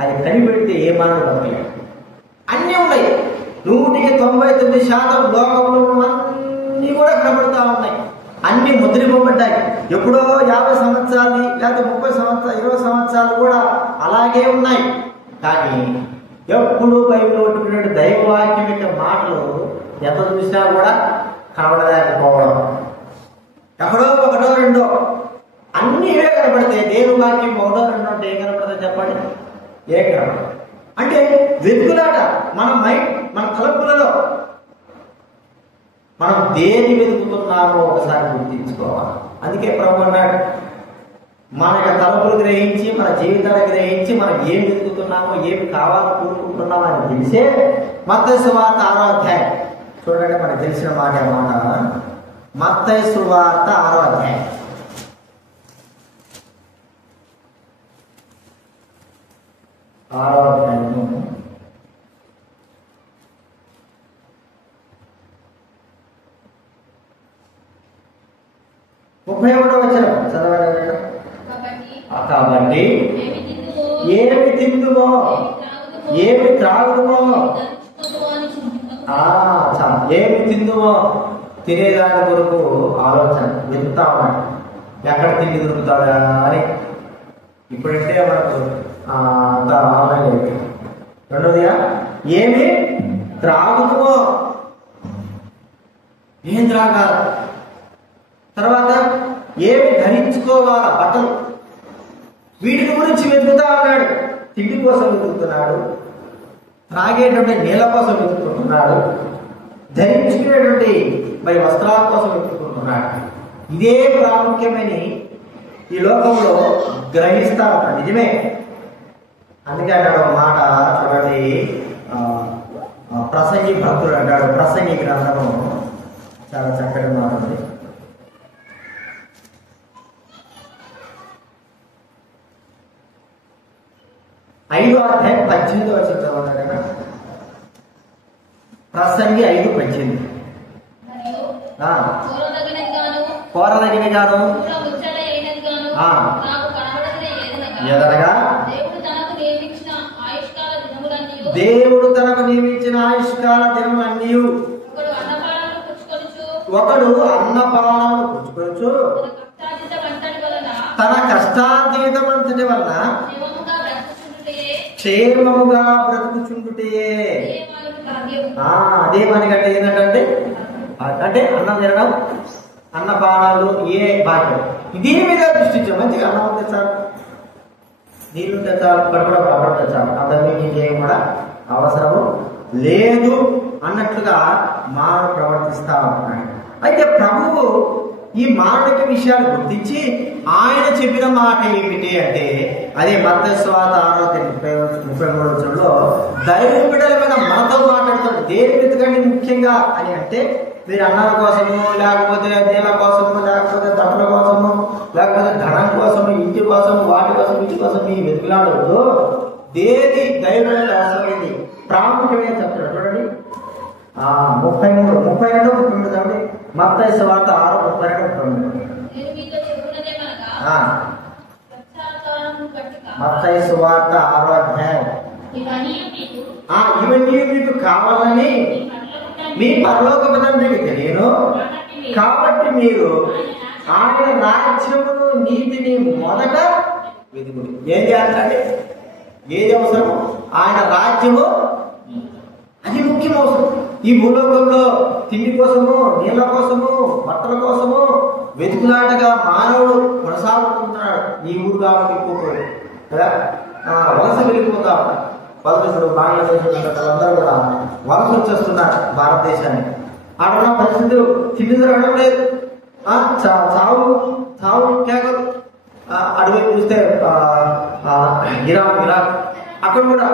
అది కనిపెడితే ఏ మానవుడు అవ్వలేదు. అన్నీ ఉన్నాయి, 99% లోకంలో అన్నీ కూడా కనబడతా ఉన్నాయి, అన్ని ముద్రింపబడ్డాయి. ఎప్పుడో 50 సంవత్సరాలు లేకపోతే 30 సంవత్సరాలు 20 సంవత్సరాలు కూడా అలాగే ఉన్నాయి. కానీ ఎప్పుడు బైబిల్ పట్టుకునే దైవవాక్యం యొక్క మాటలు ఎంత చూసినా కూడా కనబడలేకపోవడం. ఎక్కడో ఒకటో రెండో అన్ని ఇవే కనబడతాయి. దేవుని వాక్యం ఒకటో రెండో అంటే ఏం కనబడతాయి చెప్పండి? ఏ కనబడదు. అంటే వెతుకులాట మన మైండ్, మన తలపులలో మనం దేని వెతుకుతున్నామో ఒకసారి గుర్తించుకోవాలి. అందుకే ప్రభు అన్నాడు, మన యొక్క తలుపులు గ్రహించి, మన జీవితాన్ని గ్రహించి, మనం ఏం వెతుకుతున్నామో, ఏమి కావాలని కోరుకుంటున్నామో అని తెలిసే మత్తయి సువార్త 6వ అధ్యాయం చూడండి. మనకు తెలిసిన మాట మత్తయి సువార్త 6వ అధ్యాయం. ముప్పై ఒకటో వచనం చదవండి. కాబట్టి ఏమి తిందుమో ఏమి త్రాగుదుమో, ఏమి తిందుమో తినేదాని కొరకు ఆలోచన వెతుకుతా ఉన్నాడు. ఎక్కడ తిండి దొరుకుతాడా అని. ఇప్పుడంటే మనకు అంతా ఆన్లైన్ అయిపోయింది. రెండోదిగా ఏమి త్రాగుదుమో, ఏం త్రాగాల. తర్వాత ఏమి ధరించుకోవాలా, బట్టలు. వీటి గురించి వెతుకుతా ఉన్నాడు. తిండి కోసం వెతుకుతున్నాడు, త్రాగేటువంటి నీళ్ళ కోసం వెతుకుంటున్నాడు, ధరించుకునేటువంటి మరి వస్త్రాల కోసం వెతుకుంటున్నాడు. ఇదే ప్రాముఖ్యమని ఈ లోకంలో గ్రహిస్తా ఉన్నాడు. నిజమే. అందుకే అన్నాడు ఒక మాట చూడండి, ప్రసంగి భక్తుడు అంటాడు. ప్రసంగి గ్రంథము చాలా చక్కటి మాట ఉంది. 5వ అధ్యాయం 18వ వచనం కదా. ప్రసంగి 5:18. కోరదగిన గాను ఎదరగా దేవుడు తనకు నియమించిన ఆయుష్కాల దినములన్నీ ఒకడు అన్నపానాలను పుచ్చుకొనుచు తన కష్టార్జితమంతటి వలన క్షేమముగా బ్రతుకుచుండుటే. అదే మనకంటే ఏంటంటే అంటే అన్నం తినడం, అన్నపానాలు, ఏ భాగ్యం. ఇదే మీద దృష్టించాం. మంచిగా అన్నం ఉంటే చాలు, నీళ్ళు ఉంటే చాలు, కడుపులో పడబడితే చాలు, అందరినీ ఇంకేం కూడా అవసరము లేదు అన్నట్లుగా మానవుడు ప్రవర్తిస్తా ఉన్నాడు. అయితే ప్రభువు ఈ మానవిక విషయాలు గుర్తించి ఆయన చెప్పిన మాట ఏమిటి అంటే, అదే మత్తయి సువార్త 6:33 దైవ బిడ్డల మీద మనతో మాట్లాడుతాడు. దేని వెతకండి ముఖ్యంగా అని అంటే, మీరు అన్నాల కోసము, లేకపోతే నీళ్ళ కోసము, లేకపోతే బట్టల కోసము, లేకపోతే ధనం కోసము, ఇంటి కోసము, వాటి కోసం, ఇంటి కోసం మీ వెతుకులాడవద్దు. దేని దైవ అవసరమైంది ప్రాముఖ్యమైన చెప్తాడు. చూడండి 32 చదవండి. మత్తయి సువార్త 6:32. మత్తయి సువార్త 6వ అధ్యాయం. ఇవన్నీ మీకు కావాలని మీ పరలోకపు తండ్రికి తెలియను, కాబట్టి మీరు ఆయన రాజ్యమును నీతిని మొదట వెతుకుడు. ఏం చేయాలంటే, ఏది అవసరము? ఆయన రాజ్యము, అది ముఖ్యం అవసరం. ఈ భూలోకంలో తిండి కోసము, నీళ్ళ కోసము, బట్టల కోసము వెతుకులాటగా మానవుడు కొనసాగుతుంటున్నాడు. ఈ ఊరు కాబట్టి ఇంకోటి కదా వలస వెళ్ళిపోతా ఉంటారు. వలసలు బంగ్లాదేశ్ వాళ్ళందరూ కూడా వలస వచ్చేస్తున్నారు భారతదేశాన్ని. అక్కడ పరిస్థితులు తిండి దొరకడం లేదు, చావు కేకలు. అటువైపు చూస్తే ఇరాక్ అక్కడ కూడా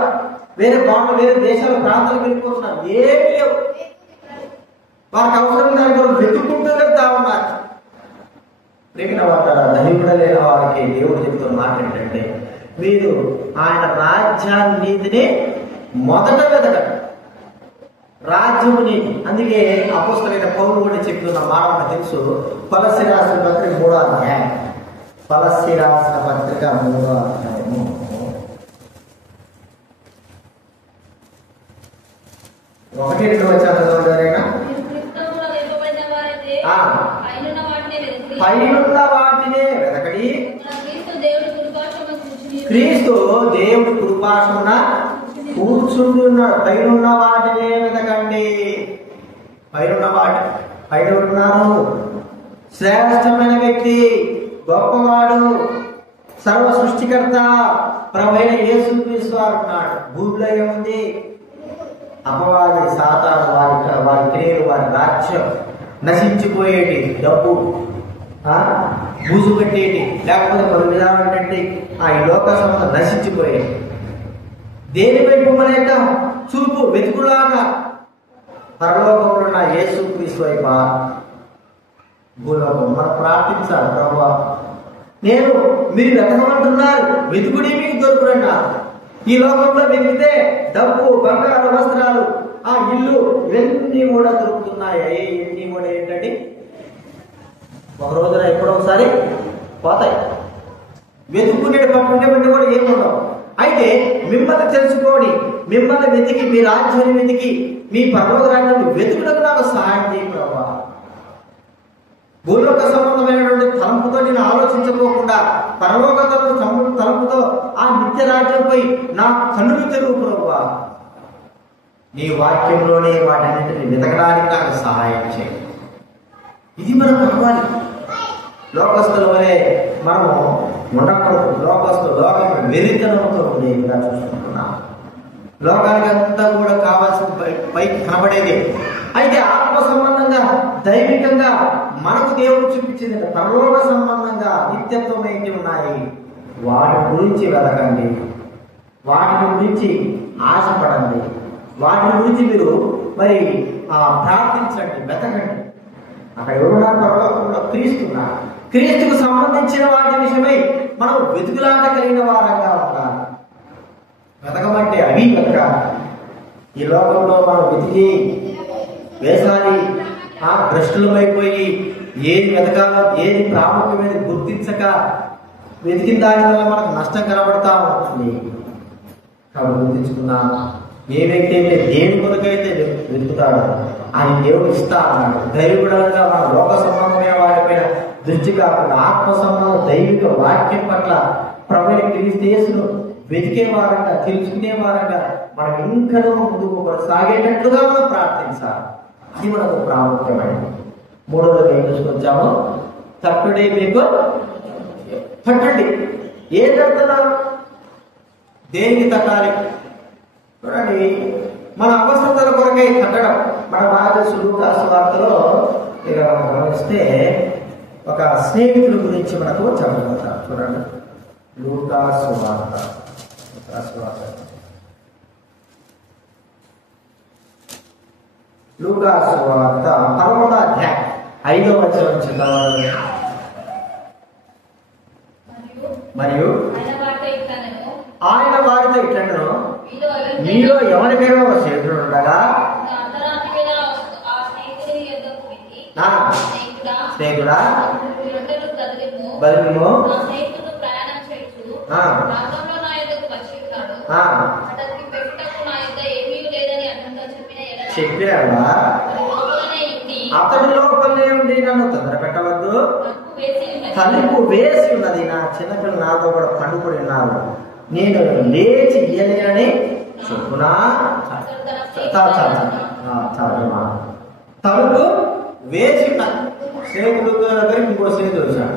వేరే వేరే దేశాల ప్రాంతాలకు వెళ్ళిపోతున్నారు. ఏమీ లేవు. వారికి అవసరం దాని కూడా వెతుక్కుంటూ వెళ్తా ఉన్నారు. ప్రేమిన వార్త దైవుడ లేని వారికి దేవుడు చెప్తున్న మాట ఏంటంటే, మీరు ఆయన రాజ్యాన్ని, నీతిని మొదట వెతకండి. రాజ్యము నీతి. అందుకే అపోస్తలుడైన పౌలు కూడా చెప్తున్న మాట మనకు తెలుసు. కొలస్సీ రాసిన పత్రిక 3వ అధ్యాయం. కొలస్సీ రాసిన పత్రిక 3వ అధ్యాయము 1-2 వచనాలు. పైనున్న వాటినే వెతకడి, క్రీస్తు దేవుడు కృపాసమున కూర్చుంటున్నాడు. పైనున్న వాటినే వెతకండి. పైన ఉన్నారు. శ్రేష్టమైన వ్యక్తి, గొప్పవాడు, సర్వ సృష్టికర్త ప్రభువైన యేసుక్రీస్తు ఉన్నాడు. భూమిలో ఏముంది? అపవాది, సాతాను, వారి క్రియలు, వారి రాజ్యం నశించిపోయేటి డబ్బు, బూజు పెట్టేటి, లేకపోతే పలు విధాలైనటువంటి ఈ లోక సంబంధం నశించిపోయేటి. దేని వైపు మన యొక్క చూపు వెతుకులాగా పరలోకంలో ఉన్న యేసు క్రీస్తు వైపు భూలోకం మనం ప్రార్థించాలి. ప్రభువా, నేను మీరు వెతకమంటున్నారు, వెతుకుడి మీకు దొరుకుతున్నారు. ఈ లోకంలో వెతికితే డబ్బు, బంగారు వస్త్రాలు, ఇల్లు ఇవన్నీ కూడా దొరుకుతున్నాయి. ఇవన్నీ కూడా ఏంటంటే ఒక రోజున ఎప్పుడో ఒకసారి పోతాయి. వెతుక్కునే పట్టుకునేవన్నీ కూడా ఏముండవు. అయితే మిమ్మల్ని తెలుసుకోండి, మిమ్మల్ని వెతికి, మీ రాజ్యాన్ని వెతికి, మీ పరలోక రాజ్యాన్ని వెతుకులకు నాకు సహాయం చేయి ప్రభువా. భూలోక సంబంధమైనటువంటి తలంపుతో నేను ఆలోచించుకోకుండా పరలోక తలంపుతో ఆ నిత్య రాజ్యంపై నా కన్నులు తెరువు ప్రభువా. నీ వాక్యంలోనే వాటన్నింటిని వెతకడానికి నాకు సహాయం చేయి. ఇది మనం కావాలి. లోకస్తుల వలె మనము ఉండకూడదు. లోకం వెరితనంతో ఉండేదిగా చూసుకుంటున్నాం. లోకానికి అంతా కూడా కావాల్సిన పైకి కనబడేది. అయితే ఆత్మ సంబంధంగా, దైవికంగా మనకు దేవుడు చూపించింది పరలోక సంబంధంగా నిత్యత్వం ఏంటి ఉన్నాయి. వాటి గురించి వెతకండి, వాటి గురించి ఆశపడండి, వాటి గురించి మీరు మరి ప్రార్థించండి, వెతకండి. అక్కడ ఎవరున్నా పరలోకంలో క్రీస్తున్నారు. క్రీస్తుకు సంబంధించిన వాటి విషయమై మనం వెతుకులాట కలిగిన వారంగా ఉండాలి. వెతకమంటే అవి వెతకాలి. ఈ లోకంలో మనం వెతికి వేసాలి భ్రష్టులమైపోయి ఏది వెతకాలో, ఏది ప్రాముఖ్యమైన గుర్తించక వెతికిన దాని వల్ల మనకు నష్టం కనబడతా ఉంటుంది. కాబట్టి గుర్తించుకున్నా, ఏ వ్యక్తి అయితే దేని కొరకైతే వెతుకుతాడో ఆయన దేవుడు ఇస్తా అన్నాడు. దైవికుడంగా మన లోక సంబంధమైన వాటిపైన దృష్టి కాకుండా ఆత్మ సంబంధం దైవిక వాక్యం పట్ల ప్రభువైన క్రీస్తు యేసును వెతికే వారంగా, తెలుసుకునే వారంగా మనం ఇంకనూ ముందుకు కొనసాగేటట్లుగా మనం ప్రార్థించాలి. అది మనకు ప్రాముఖ్యమైనది. మూడవది ఏం చూసుకొచ్చాము? తట్టుడే మీకు తట్టండి. ఏం తడుతున్నారు? దేనికి తట్టాలి? చూడండి, మన అవసరతల కొరకై తట్టడం. మన భారతదేశ లూకాసు వార్తలో ఇక మనం గమనిస్తే ఒక స్నేహితుల గురించి మనకు చెప్పబోతారు. చూడండి, లూకాసు వార్త 11వ అధ్యాయం 5వ వచనం చదవాలి. మరియు ఆయన వారితో ఇట్లనెను, మీలో ఎవరికైనా ఒక స్నేహితుడు ఉండగా స్నేహితుడా బదులు చెప్పినాడా? అతడి లోపలనే ఉండి నన్ను తొందర పెట్టవద్దు, తలుపు వేసి ఉన్నది, నా చిన్నపిల్లలు నాతో కూడా పండుకొని ఉన్నారు, నేను లేచి ఇయ్యలేనని చెప్పునా. తలుపు వేసి ఉన్నది. స్నేహితుడు దగ్గరికి ఇంకో స్నేహితుడు వచ్చాడు.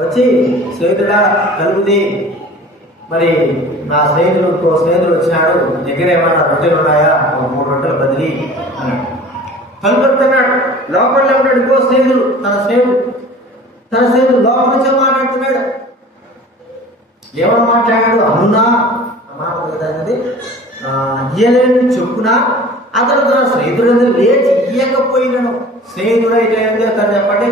వచ్చి, స్నేహితుడా తలుపుది, మరి నా స్నేహితుడు ఇంకో స్నేహితుడు వచ్చినాడు, దగ్గర ఏమన్నా రొట్టెలు ఉన్నాయా, 3 రొట్టెలు బదిలీ అన్నాడు. తలుపు పెడుతున్నాడు. లోపలే ఉన్నాడు ఇంకో స్నేహితుడు. తన స్నేహితుడు లోపల నుంచే మాట్లాడుతున్నాడు. ఏమని మాట్లాడాడు? అవునా మాట అనేది ఇయ్యలేని చెప్పునా. అతను తన స్నేహితుడు లేచి ఇయ్యకపోయినాను. స్నేహితుడు అయితే ఏం చేస్తాడు చెప్పండి?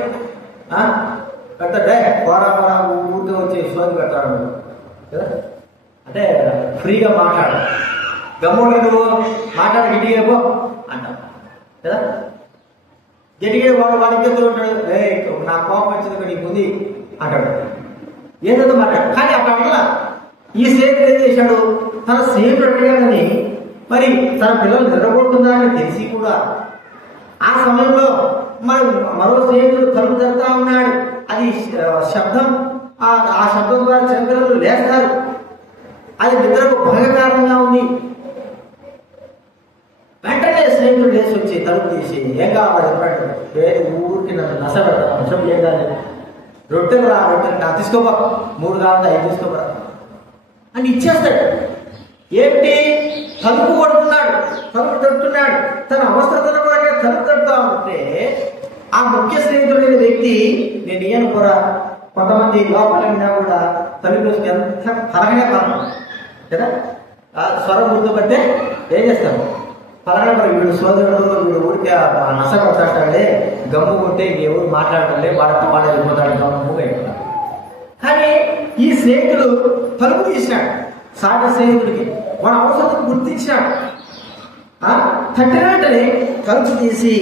పెడతాడే పోరా ఊరికే వచ్చి సోది పెడతాడు కదా. అంటే ఫ్రీగా మాట్లాడు, గమ్ముడు నువ్వు మాట్లాడి గట్టిగా పో అంటావు కదా. గట్టిగా వాడు ఇంకెత్తు ఉంటాడు, నా కోపం వచ్చింది నీకు ఉంది అంటాడు, ఏదో మాట్లాడు. కానీ అక్కడ వల్ల ఈ స్నేహితుడు ఏం చేశాడు? తన స్నేహితుడు అడిగాడని మరి తన పిల్లలు నిద్రపోతుందని తెలిసి కూడా ఆ సమయంలో మరి మరో స్నేహితుడు తలుపు జరుగుతా ఉన్నాడు. అది శబ్దం, ఆ శబ్దం ద్వారా చిన్నపిల్లలు లేస్తారు. అది నిద్రకు భంగకారంగా ఉంది. వెంటనే స్నేహితుడు లేచి వచ్చి తలుపు తీసి, ఏం కావాలి చెప్పాడు? ఊరికి నన్ను నష్టపెట్టాను, ఏం కాదు, రొట్టెలు నా తీసుకోబా, 3 కావాలి 5 తీసుకోబా అని ఇచ్చేస్తాడు. ఏంటి? తలుపు కొడుతున్నాడు, తలుపు తడుతున్నాడు. తన అవసరతల కొరకే తలుపు తడుతా ఉంటే ఆ ముఖ్య స్నేహితుడైన వ్యక్తి నేను ఏను కూడా కొంతమంది లోపల ఉన్నా కూడా తల్లి ఎంత పలకనే పలకం కదా, స్వరం గుర్తుపట్టే ఏం చేస్తాము పలకనే పలక. వీడు సోదరుడు, వీడు ఊరికే నష్టపడతాడే, గమ్ము ఉంటే ఎవరు మాట్లాడటంలే, వాడితో వాడు వెళ్ళిపోతాడు, గమ్ము అయిపోతాడు. కానీ ఈ స్నేహితుడు తలుపు తీసినాడు, సాటి స్నేహితుడికి వాడు అవసరం గుర్తించినాడు. తట్టిన వెంటనే తలుపు తీసి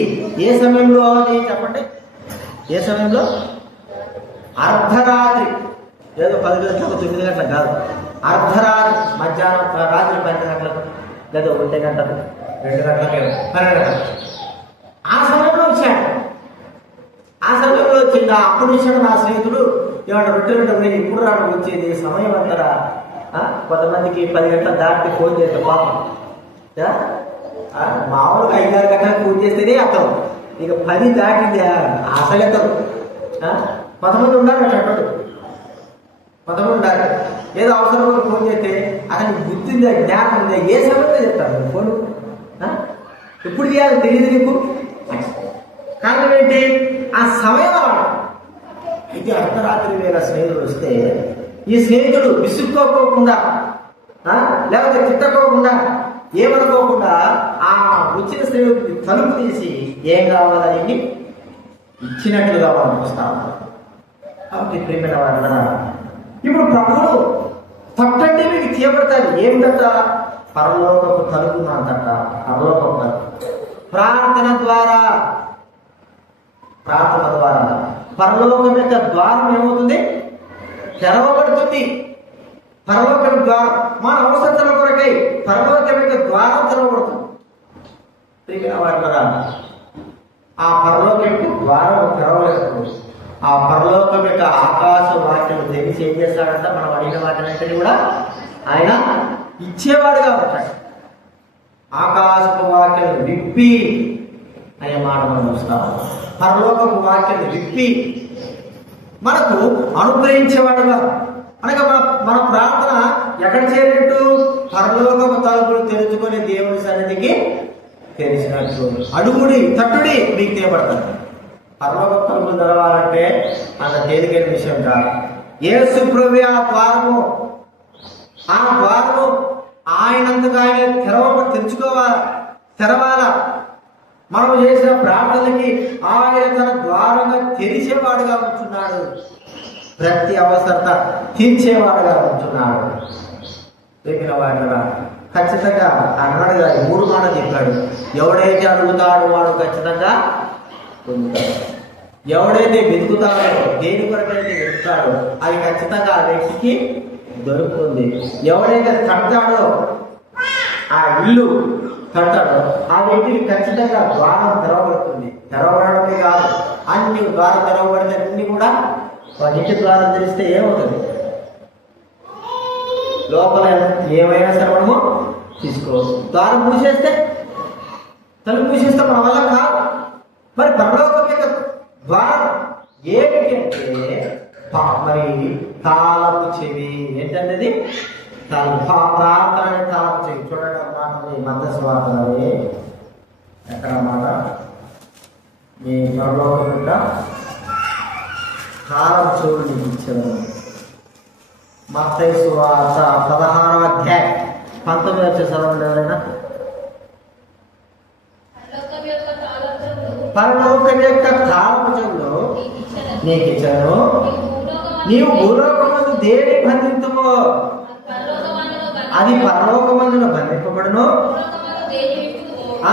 ఏ సమయంలో అని చెప్పండి, ఏ సమయంలో? అర్ధరాత్రి, ఏదో 10 గంటలకు 9 గంటలకు కాదు, అర్ధరాత్రి, మధ్యాహ్నం రాత్రి 12 గంటలకు లేదా 1 గంటలకు 2 గంటలకు 12 గంటలకు ఆ సమయంలో వచ్చాడు. ఆ సమయంలో వచ్చింది. అప్పుడు వచ్చాడు నా స్నేహితుడు. ఏమంటే 2 గంటలు ఇప్పుడు రావడం వచ్చేది సమయం అంటారా? కొంతమందికి 10 గంటలు దాటి ఫోన్ చేస్తే పాపం మామూలుగా 5-6 గంటలకు ఫోన్ చేస్తేనే అర్థం, ఇక 10 దాటింది అసలు ఎత్తదు. కొంతమంది ఉండాలి అట్లా, కొంతమంది ఉండాలి. ఏదో అవసరం ఫోన్ చేస్తే అసలు గుర్తుందా, జ్ఞానం ఉందా, ఏ సమయంలో చెప్తారు ఫోన్ ఎప్పుడు చేయాలో తెలియదు నీకు. కారణం ఏంటి? ఆ సమయం అలా. అయితే అర్ధరాత్రి వేళ స్నేహితుడు వస్తే ఈ స్నేహితుడు విసుక్కోకుండా లేకపోతే తిట్టకోకుండా ఏమనుకోకుండా ఆ వచ్చిన స్నేహితుడికి తలుపు తీసి ఏం కావాలని ఇచ్చినట్లుగా వాళ్ళు వస్తాము. కాబట్టి ప్రియమైన వాళ్ళ ఇప్పుడు ప్రభువుడు తట్టంటే మీకు తీయబడతాడు. ఏమిటట? పరలోకపు తలుపు అంతట, పరలోకపు తలుపు. ప్రార్థన ద్వారా పరలోకం యొక్క ద్వారం ఏమవుతుంది? తెరవబడుతుంది. పరలోకం ద్వారం మన అవసరాల కొరకై పరలోకం యొక్క ద్వారం తెరవబడుతుంది. ప్రియమైన వాళ్ళ ఆ పరలోకం యొక్క ద్వారం తెరవలేదు. ఆ పరలోకం యొక్క ఆకాశ వాక్యం తెలిసి ఏం చేస్తాడంట? మనం అడిగిన వాటిని కూడా ఆయన ఇచ్చేవాడుగా ఉంటాడు. ఆకాశపు వాక్యం విప్పి అనే మాట మనం చూస్తాం. పరలోకపు వాక్యం విప్పి మనకు అనుగ్రహించేవాడుగా, అనగా మన ప్రార్థన ఎక్కడ చేరినట్టు? పరలోకపు తలుపులు తెరుచుకొని దేవుని సన్నిధికి తెరిచినట్టు. అడుగుడి, తట్టుడి, మీకు తేబడతాడు. పరలోకపు తలుపులు తెరవాలంటే అంత తేలికైన విషయం కాదు. యేసు ప్రభువే ఆ ద్వారము. ఆ ద్వారము ఆయనంతగా ఆయన తెరవాలా. మనం చేసిన ప్రార్థనకి ఆయన తన ద్వారంగా తెరిచేవాడుగా ఉంటున్నాడు. ప్రతి అవసరత తీర్చేవాడుగా ఉంటున్నాడు. చెప్పిన వాడుగా ఖచ్చితంగా అన్నాడుగా 3 మాటలు చెప్పాడు. ఎవడైతే అడుగుతాడో వాడు ఖచ్చితంగా పొందుతాడు. ఎవడైతే వెతుకుతాడో, దేని కొరకైతే వెతుకుతాడో అది ఖచ్చితంగా ఆ వ్యక్తికి దొరుకుతుంది. ఎవడైతే తడతాడో, ఆ ఇల్లు తడతాడో ఆ వ్యక్తికి ఖచ్చితంగా ద్వారం తెరవబడుతుంది. తెరవబడమే కాదు, అన్ని ద్వారం తెరవబడితే అన్ని కూడా ఇంటి ద్వారం తెలిస్తే ఏమవుతుంది? లోపల ఏమైనా సరే మనము తీసుకోవచ్చు. ద్వారం మూసేస్తే, తలుపు మూసేస్తే మన వల్ల కాదు. మరి పరలోకం యొక్క ద్వారం ఏమిటి అంటే మరి తాళపు చెవి. ఏంటంటే ప్రార్థన తాళపు చెవి. చూడండి అన్నమాట, మధ్య వార్తలే ఎక్కడ మాట మీ పరలోకం యొక్క తాళపు చెవులు నీకు ఇచ్చాను. మత్తయి సువార్త 16వ అధ్యాయం 19 చదవండి ఎవరైనా. పరలోకం యొక్క తాళపు చెవులు నీకు ఇచ్చాను. నీవు భూలోకమందు దేని బంధింతువో అది పరలోకమందున బంధింపబడును. ఆ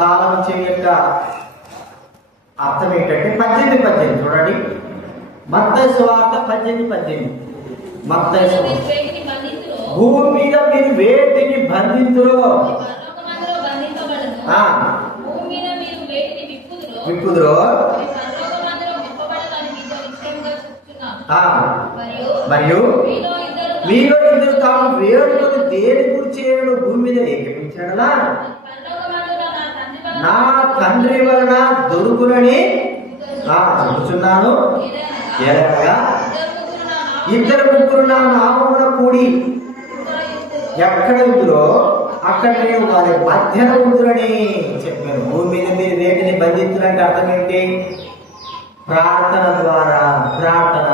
తాళం చెవి యొక్క అర్థం ఏంటంటే 18 చూడండి. మత్తయి సువార్త 18. మత్తయి సువార్త భూమి మీద మీరు వేటిని బంధింతురో విప్పుదురో మరియు మీలో ఇద్దరు తాము వేడుకొని దేని గురించి భూమి మీద ఏకపించాడలా నా తండ్రి వలన దొరుకునని చెబుతున్నాను. ఇద్దరు ముగ్గురు నా నామమున కూడి ఎక్కడ ఉందో అక్కడ నేను వారి మధ్యన ఉంటునని చెప్పాను. భూమి మీద మీరు వేటిని బంధించులంటే అర్థం ఏంటి? ప్రార్థన ద్వారా. ప్రార్థన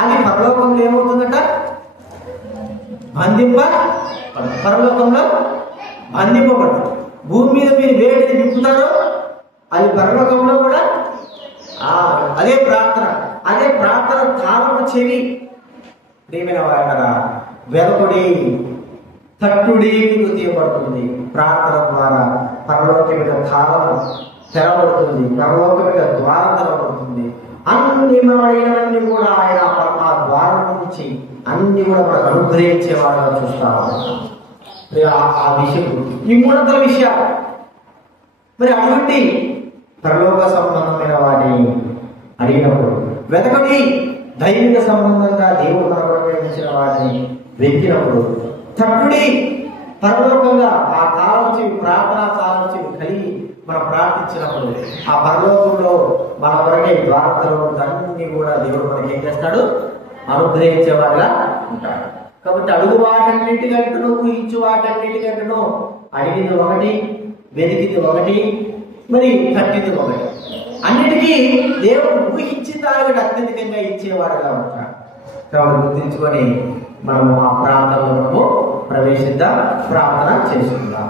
అది పరలోకంలో ఏమవుతుందట? పరలోకంలో బంధింపబడు. భూమి మీద మీరు వేటిని విప్పుతారో అది పరలోకంలో కూడా అదే ప్రార్థన. అదే ప్రార్థన తాళము చెవి. ప్రియమైన వారలారా, వెలకుడి తట్టుడి మీకు తీయబడుతుంది. ప్రార్థన ద్వారా పరలోకమైన తాళం తెరబడుతుంది, పరలోకమైన ద్వారం తెరబడుతుంది. అన్ని మనమైనవన్నీ కూడా ఆయన ఆ ద్వారం నుంచి అన్ని కూడా మనకు అనుగ్రహించేవాడుగా చూస్తాము. ఆ విషయం ఈ మూడంతల విషయాలు. మరి అటువంటి పరలోక సంబంధమైన వాటిని అడిగినప్పుడు, వెతకటి దైవిక సంబంధంగా దేవుడు అనుగ్రహించిన వాటిని వెతికినప్పుడు, తట్టుడి పరలోకంగా ఆ తాళం ప్రార్థనా తాళం కలిగి మనం ప్రార్థించినప్పుడు ఆ పరలోకంలో మన కొరకే ద్వారతలు అన్ని కూడా దేవుడు మనకి ఏం చేస్తాడు? అనుగ్రహించేవాడుగా ఉంటాడు. కాబట్టి అడుగు వాటన్నింటికంటూ ఊహించు వాటన్నింటికంటూ అడిగింది ఒకటి, వెతికింది ఒకటి, మరి కట్టింది ఒకటి. అన్నిటికీ దేవుడు ఊహించిన దానికంటే అత్యధికంగా ఇచ్చేవాడుగా ఉంటాడు. కాబట్టి గుర్తించుకొని మనము ఆ ప్రాంతంలో ప్రవేశిద్దాం, ప్రార్థన చేసుకుందాం.